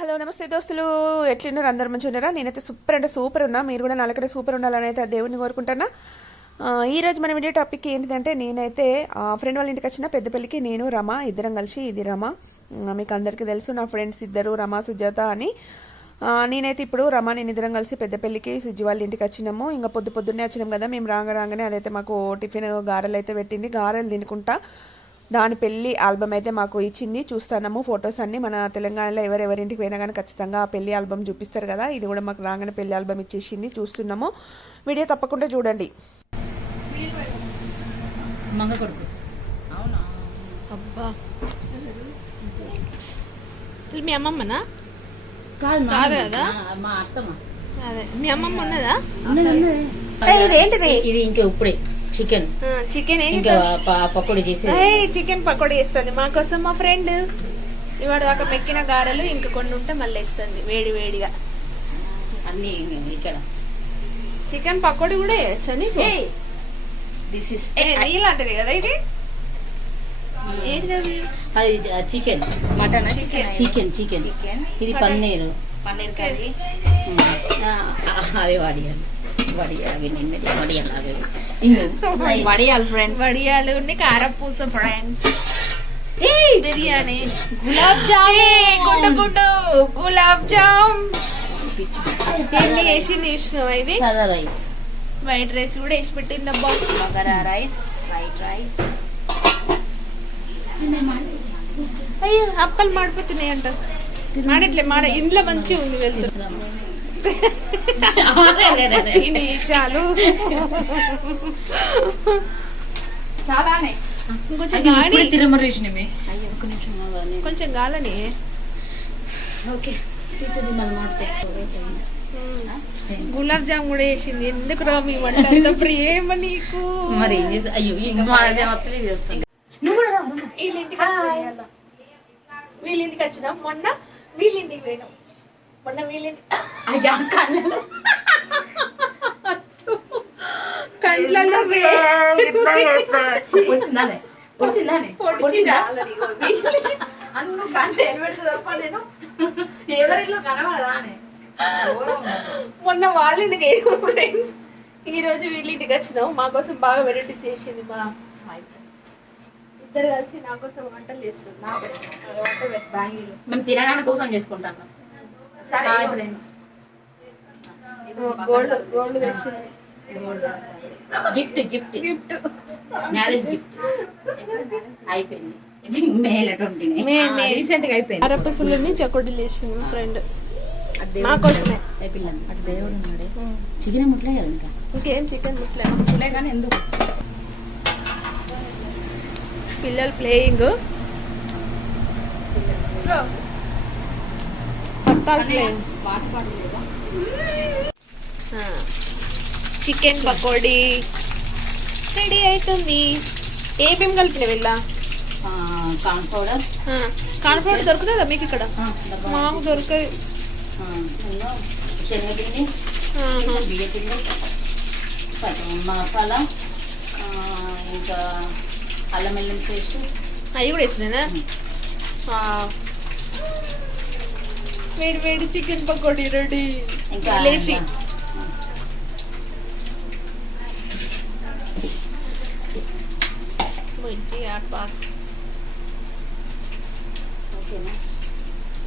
Hello నమస్తే దోస్తులు. ఎట్లున్నారు? అందరు మంచిగా ఉన్నారా? నేనైతే సూపర్ అంటే సూపర్ ఉన్నా. మీరు కూడా నాలుగైతే సూపర్ ఉండాలని అయితే దేవుడిని కోరుకుంటున్నా ఈ రోజు మన వీడియో టాపిక్ ఏంటిదంటే నేనైతే ఫ్రెండ్ వాళ్ళ ఇంటికి వచ్చిన పెద్దపల్లికి నేను రమ ఇద్దరం కలిసి ఇది రమ. మీకు అందరికీ తెలుసు నా ఫ్రెండ్స్ ఇద్దరు రమ సుజాత అని. నేనైతే ఇప్పుడు రమ నేను ఇద్దరం కలిసి పెద్దపల్లికి సుజ్జి వాళ్ళ ఇంటికి వచ్చినాము. ఇంకా పొద్దు పొద్దున్నే వచ్చినాం కదా మేము రాగా రాగానే అదైతే మాకు టిఫిన్ గారెలు అయితే పెట్టింది. గారెలు తినుకుంటా. దాని పెళ్ళి ఆల్బమ్ అయితే మాకు ఇచ్చింది. చూస్తున్నాము ఫొటోస్ అన్ని. మన తెలంగాణలో ఎవరెవరింటికి పోయినా కానీ ఖచ్చితంగా ఆ పెళ్ళి ఆల్బమ్ చూపిస్తారు కదా. ఇది కూడా మాకు రాగానే పెళ్ళి ఆల్బమ్ ఇచ్చేసింది. చూస్తున్నాము. వీడియో తప్పకుండా చూడండి. మంగ కొడుకు. అవునా? అబ్బా. ఇది మీ అమ్మమ్మనా? కాదు మా కాదు అదే? అమ్మమ్మ ఉన్నదా? ఇదేంటిది? ఇది ఇంకా ఇప్పుడే. చికెన్. చికెన్ ఇంకా పకోడీ చేసి చికెన్ పకోడీ వేస్తుంది మా కోసం మా ఫ్రెండ్. ఇవాడు దాకా మెక్కిన గారెలు ఇంకా కొన్ని ఉంటే మళ్ళీ వేస్తుంది వేడి వేడిగా. అన్ని ఇక్కడ. చికెన్ పకోడీ కూడా వేయచ్చా నీకు? దిస్ ఇస్ ఏ, నెయ్యి లాంటిది కదా ఇది? ఏంటిది అది? Chicken. Mutton Chicken. Chicken? Chicken ఇది పన్నీరు. పన్నీర్ కర్రీ. ఆ, అవి వడియాలు వడియాలి నిన్నటి వడియాలు వడియాలు ఫ్రెండ్స్ వడియాలు కారపూస ఫ్రెండ్స్ బిర్యానీ గులాబ్ జామ్ గుండు గుండు గులాబ్ జామ్ ఎన్ని వేసి తీసినావు ఇవి సాదా రైస్ వైట్ రైస్ కూడా వేసి పెట్టింది అబ్బా బగారా రైస్ వైట్ రైస్ అయ్యో అప్పలు మాడిపోతున్నాయి అంట మాడట్లే మాడ ఇంట్లో మంచి ఉంది వెళ్తున్నా తిని చాలు చాలానే. గాలి. ఆగానే. కొంచెం గాలని. ఓకే గులాబ్ జామ్ కూడా వేసింది. ఎందుకు రా మీ వంట ప్రేమ నీకు? మరి అయ్యో. నువ్వు కూడా. వీళ్ళింటికి వచ్చిన ఇవాళ. వీళ్ళింటికి వచ్చిన మొన్న వీళ్ళింటికి పోయినాం. మొన్న అయ్యా కళ్ళలో. కండ్లలో పొడిచిందానే పొడిచిందానే పొడిచిందా? అన్ను కంటే ఎలివేటర్ తప్ప నేను ఎవరిలో కనబడదా అని మొన్న వాళ్ళ ఫ్రెండ్స్ ఈ రోజు వీళ్ళింటికి వచ్చినాం. మా కోసం బాగా వెరైటీస్ చేసింది మా ఇద్దరు కలిసి నా కోసం వంటలు చేస్తుంది నా కోసం వంట పెట్ట- మేము తినడానికి కోసం చేసుకుంటాను గోల్డ్ గోల్డ్ తెచ్చింది. Gift gift gift marriage gift అయిపోయింది. మేల్ ట్వంటీ రీసెంట్గా అయిపోయింది. అరపసులని చకోడీలు వేసింది ఫ్రెండ్ మా కోసమే. పిల్లని? అటు దేవుడు ఉన్నాడే. చికెన్ ముట్లే కదా ఇంకా? ఇంకేం చికెన్ ముట్లే ముట్లే కానీ ఎందుకు? పిల్లలు ప్లేయింగ్ పట్టాలు ప్లేయింగ్ పాట పాడలేదా చికెన్ పకోడీ. రెడీ అవుతుంది ఏమేమి కలిపిన వెళ్ళా కార్న్ పౌడర్. కాన్ఫ్లవర్ దొరుకుతుందా మీకు ఇక్కడ? మాకు దొరకదు. శనగపిండి బియ్య పిండి పచ్చి మసాలా ఇంకా అల్లం వెల్లుల్లి పేస్ట్. అవి కూడా వేసినా వేడి వేడి చికెన్ పకోడీ రెడీ లేచి.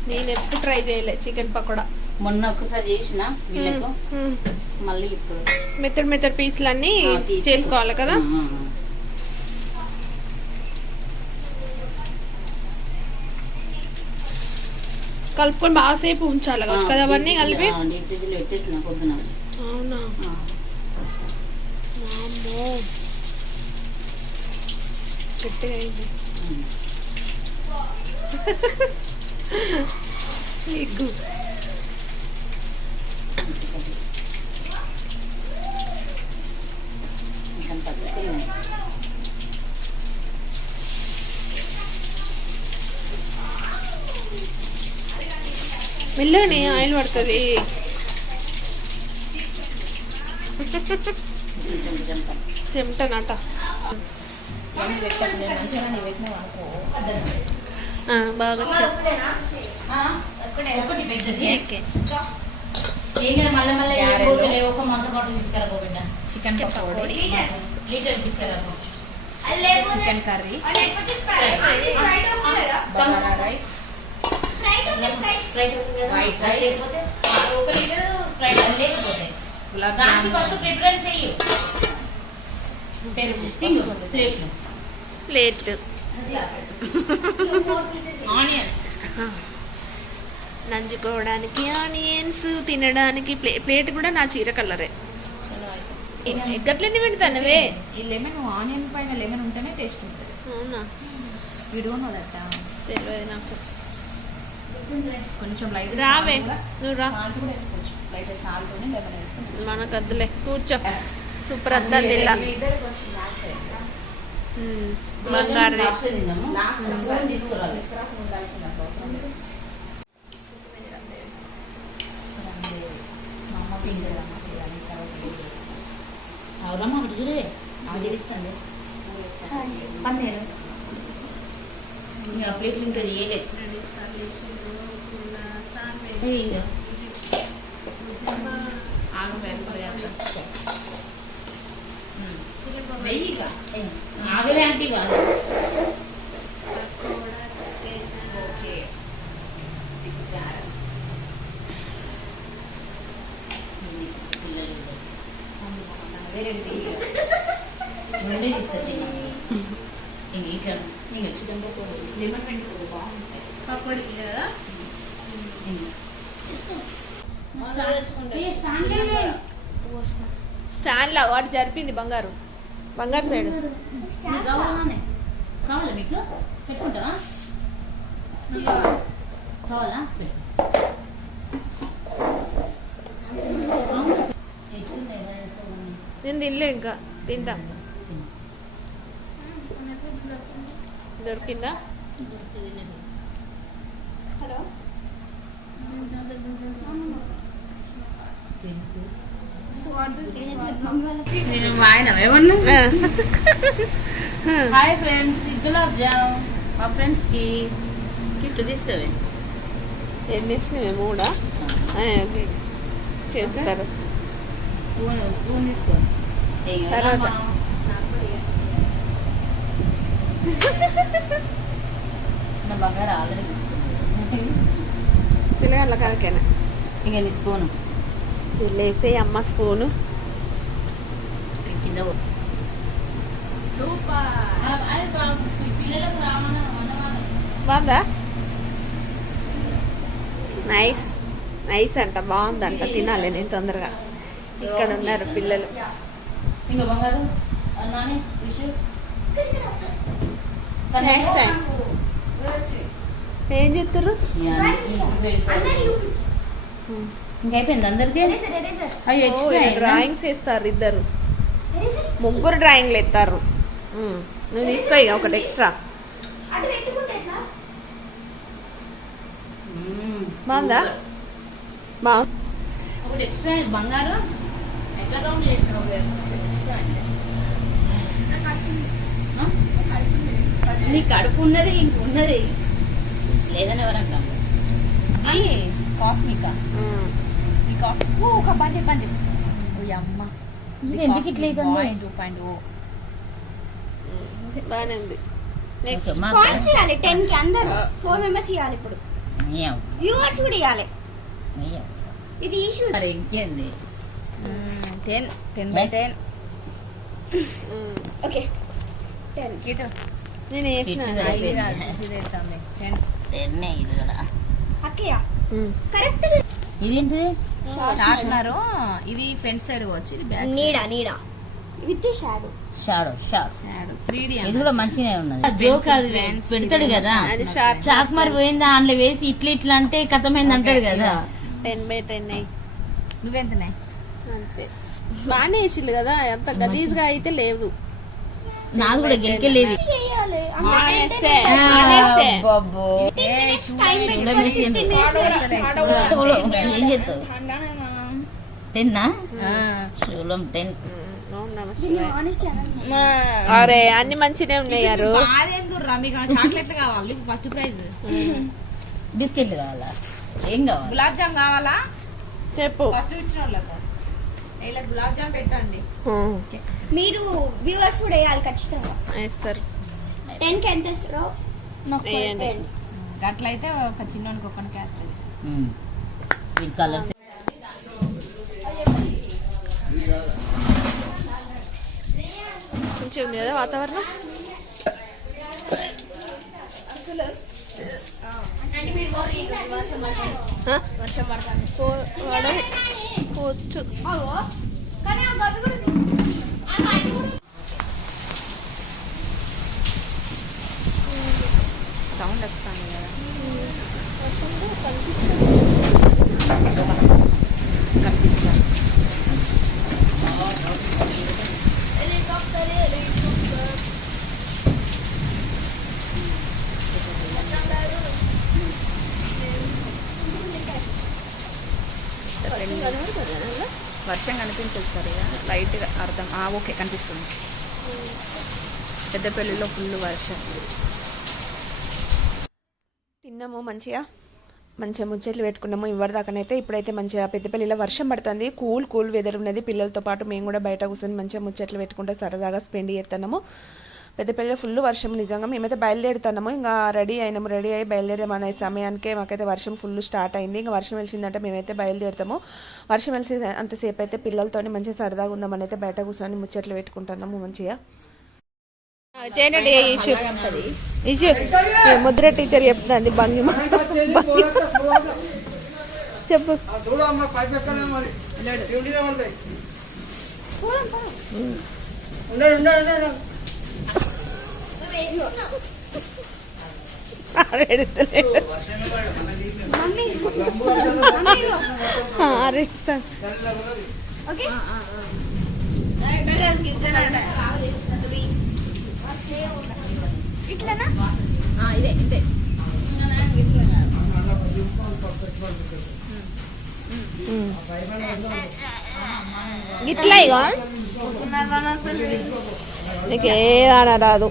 నేను ఎప్పుడు ట్రై చేయలే చికెన్ పకోడా. మొన్న ఒకసారి చేసిన మళ్ళీ ఇప్పుడు. మెత్తడి మెత్తడి పీసులు అన్ని ఆ, తీసి- చేసుకోవాలి కదా? కలుపుకొని బాగాసేపు ఉంచాలి కావచ్చు కదా అవన్నీ కలిపి ఆ, డీప్ ఫ్రిడ్జ్లో పెట్టేసిన పొద్దున అవునా ఆ. వామ్మో. గట్టిగా అయింది ఉమ్. నీకు ఇంకా ఒక మంత బాటిల్ తీసుకురా బిడ్డ. Chicken pakodi. Chicken curry bagara rice దానికి ఫస్ట్ ప్రిఫరెన్స్. ప్లేట్లు ప్లేట్. ఆనియన్స్ నంచుకోవడానికి ఆనియన్స్ తినడానికి ప్లే ప్లేట్ కూడా నా చీర కలరే. ఎగ్గట్లేంది పెడతానవే ఈ లెమన్ ఆనియన్ పైన లెమన్ ఉంటేనే టేస్ట్ ఉంటుంది. అవునా? విడుగున్నదట తెలియదు నాకు. కొంచెం లైట్ రావే సాల్ట్ కూడా వేసుకోవచ్చు. లైట్ సాల్ట్ లెమన్ వేసుకుని మనకు వద్దులే కూర్చో. సూపర్ అద్దండి ఇలా. బంగారు తీసుకురాలి అవురమ్మ ఒకటి చూడే. అది ఇస్తాండి. ఇంకా ప్లేట్లు ఇంకా చేయలే అయ్యో వెయ్యి ఇక. ఆగలే అంటే కాదు ఓకే ఇది పిల్లలు రెండే తీసుకొచ్చి ఇంక ఇట్లా ఇంక చికెన్ పకోడీ లెమన్ పెట్టుకో బాగుంటాయి పకోడీ కదా స్టాండ్ లా వాటి జరిపింది బంగారు. బంగారు సైడ్ కావాలా మీకు పెట్టుకుంటావా కావాలా? నేను తినలే ఇంకా. తింటా. దొరికిందా? హాయ్ ఫ్రెండ్స్ గులాబ్ జామ్ మా ఫ్రెండ్స్కి గిఫ్ట్ తీసుకోవే ఎన్ని ఇచ్చినవే మూడా. చేస్తారు. స్పూన్ స్పూన్ తీసుకో. ఏం. నా బంగారు ఆల్రెడీ తీసుకుంది పిల్లగాళ్ళ కరకేనా ఇక నీ స్పూన్ లేసే అమ్మ స్పూను కింద పో. సూపర్ ఆ, అరే బాబు, ఈ పిల్లలకు రామన్న మనవాళ్ళ. బాగుందా నైస్. నైస్ అంట బాగుందంట. తినాలి నేను తొందరగా. ఇక్కడ ఉన్నారు పిల్లలు. Next time. ఏం చెప్తారు ఇంకైపోయింది అందరికీ? డ్రాయింగ్స్ వేస్తారు ఇద్దరు. ముగ్గురు డ్రాయింగ్లు ఎత్తారు. నువ్వు తీసుకో ఇక ఒకటి ఎక్స్ట్రా బాగుందా? బాగుంది ఒకటి ఎక్స్ట్రా బంగారు. ఎట్లా కౌంట్ చేసిన ఎక్స్ట్రా? నీ కడుపు ఉన్నది ఇంక ఉన్నది లేదని ఎవరంటాం కాస్మికా. ఈ కాస్ట్ ఓ ఒక పంచి పంచి ఓ అమ్మ ఇది ఎందుకు ఇట్లా అవుతుంది? టూ పాయింట్ ఓ బాగానే ఉంది. నెక్స్ట్ ఓకే, మా పాయింట్స్ ఇవ్వాలి టెన్కి అందరూ. ఫోర్ మెంబర్స్ ఇవ్వాలి ఇప్పుడు. నీయం, వ్యూవర్స్ కూడా ఇవ్వాలి. నీయం. ఇది ఇష్యూ మరి ఇంకేంది? Ten ten by ten okay ten Kittu నేను వేసిన ఇది టెన్ కూడా. అక్కయ్య. కరెక్ట్ ఇదేంటిది షార్ప్నర్ ఇది ఫ్రంట్ సైడ్ వచ్చి ఇది బ్యాక్ నీడ నీడ. With shadow. Shadow shadow shadow three D ఇది కూడా మంచిగానే ఉన్నది. జోక్ అది పెడతాడు కదా. చాక్ మరి పోయిందా అందులో వేసి ఇట్లా ఇట్లా అంటే కథమైంది అంటాడు కదా. టెన్ బై టెన్ అయ్యి నువ్వెంతనే? అంతే. బాగానే వేసిల్లు కదా అంత గలీజ్గా అయితే లేదు. నాది కూడా గెలికెళ్ళేవి ఏం. చేస్తావు? టెన్నా శూలం టెన్ అరే అన్ని మంచినే ఉన్నాయి చాక్లెట్ కావాలి? First prize. బిస్కెట్లు కావాలా? ఏం కావాలి? గులాబ్ జామ్ కావాలా? చెప్పు. ఫస్ట్ ఇచ్చిన వాళ్ళకు. ఇలా గులాబ్ జామ్ పెట్టండి. మీరు వ్యూవర్స్ కూడా వేయాలి ఖచ్చితంగా. వేస్తారు. టెన్కి ఎంత ఇస్తారో. గట్లయితే ఒక చిన్నోనికి ఒక్కడికి వస్తుంది వీడి కలర్స్ మంచిగా ఉంది కదా వాతావరణం? అంటే మీరు కోరి వర్షం పడుతుంది. కూడా సౌండ్ వస్తుంది కదా. కనిపిస్తుంది. స్పష్టంగా కనిపించదు సార్ ఇక లైట్గా అర్థం ఆ, ఓకే కనిపిస్తుంది. పెద్దపల్లిలో ఫుల్ వర్షం. తిన్నాము మంచిగా. మంచిగా ముచ్చట్లు పెట్టుకున్నాము. ఇవ్వరిదాకనైతే ఇప్పుడైతే మంచిగా పెద్దపల్లిలో వర్షం పడుతుంది. కూల్ కూల్ వెదర్ ఉన్నది. పిల్లలతో పాటు మేము కూడా బయట కూర్చొని మంచిగా ముచ్చట్లు పెట్టుకుంటూ సరదాగా స్పెండ్ చేస్తున్నాము. పెద్దపల్లిలో ఫుల్ వర్షం నిజంగా మేమైతే బయలుదేరుతున్నాము. ఇంకా రెడీ అయినాము రెడీ అయ్యి బయలుదేరాము అనే సమయానికే మాకైతే వర్షం ఫుల్ స్టార్ట్ అయింది. ఇంకా వర్షం వెలిసిందంటే మేమైతే బయలుదేరుతాము. వర్షం వెలిసి అంతసేపు అయితే పిల్లలతోని మంచిగా సరదాగా ఉందామని అయితే బయట కూర్చొని ముచ్చట్లు పెట్టుకుంటున్నాము మంచిగా. చేయండి ఇష్యూ. ఇష్యూ. ముద్ర టీచర్ చెప్తుంది బంగి చెప్పు. ఇట్లనా ఇదే ఇదే ఇట్లా ఇక నీకు ఏదైనా రాదు.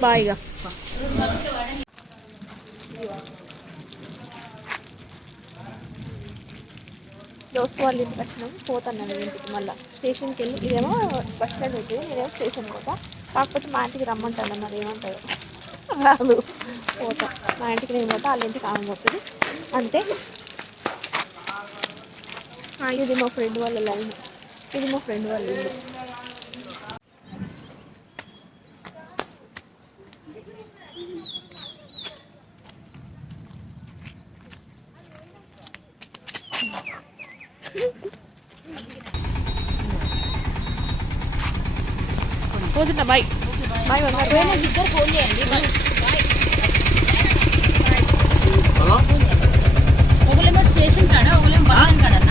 బాయిగా దోస్ వాళ్ళ ఇంటికి వచ్చినాం పోతున్నాను ఇంటికి మళ్ళీ. స్టేషన్కి వెళ్ళి ఇదేమో బస్ స్టాండ్ అవుతుంది నేనేమో స్టేషన్ పోతా. కాకపోతే మా ఇంటికి రమ్మంటాను మరి ఏమంటారు? రాదు. పోతా. మా ఇంటికి నేను పోతా వాళ్ళ ఇంటికి ఆమె పోతుంది. అంతే. ఆ, ఇది మా ఫ్రెండ్ వాళ్ళ లైన్ ఇది మా ఫ్రెండ్ వాళ్ళ పోతున్నా బాయ్. బాయ్ ఇద్దరు ఫోన్ చేయండి. ఒకలేమో స్టేషన్ కాడ ఒకలేమో బస్ స్టాండ్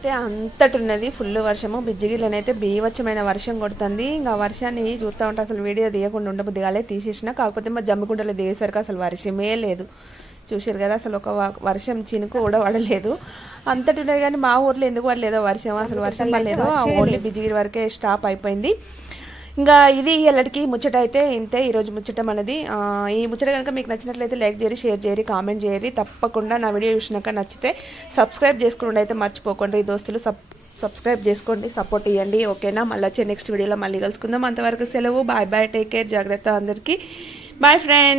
అయితే అంతటి ఉన్నది ఫుల్ వర్షము. బిజ్జిగిలనైతే బీవచ్చమైన వర్షం కొడుతుంది. ఇంకా వర్షాన్ని చూస్తూ ఉంటే అసలు వీడియో తీయకుండా ఉండబుద్ది కాలే తీసేసిన. కాకపోతే మా జమ్మికుంటలో దిగేసరికి అసలు వర్షమే లేదు. చూసారు కదా అసలు ఒక వర్షం చినుకు కూడా పడలేదు. అంతటి ఉన్నది కానీ మా ఊర్లో ఎందుకు పడలేదో వర్షం. అసలు వర్షం పడలేదు. ఓన్లీ బిజ్జిగిరి వరకే స్టాప్ అయిపోయింది. ఇంకా ఇది ఎల్లటికి ముచ్చట అయితే ఇంతే ఈరోజు ముచ్చట మనది ఈ ముచ్చట కనుక మీకు నచ్చినట్లయితే లైక్ చేయరు షేర్ చేయరు కామెంట్ చేయరి తప్పకుండా నా వీడియో చూసినాక నచ్చితే సబ్స్క్రైబ్ చేసుకోండి అయితే మర్చిపోకండి. దోస్తులు సబ్ సబ్స్క్రైబ్ చేసుకోండి సపోర్ట్ ఇవ్వండి ఓకేనా? మళ్ళీ వచ్చే నెక్స్ట్ వీడియోలో మళ్ళీ కలుసుకుందాం. అంతవరకు సెలవు. Bye bye. Take care. జాగ్రత్త అందరికీ. Bye friend.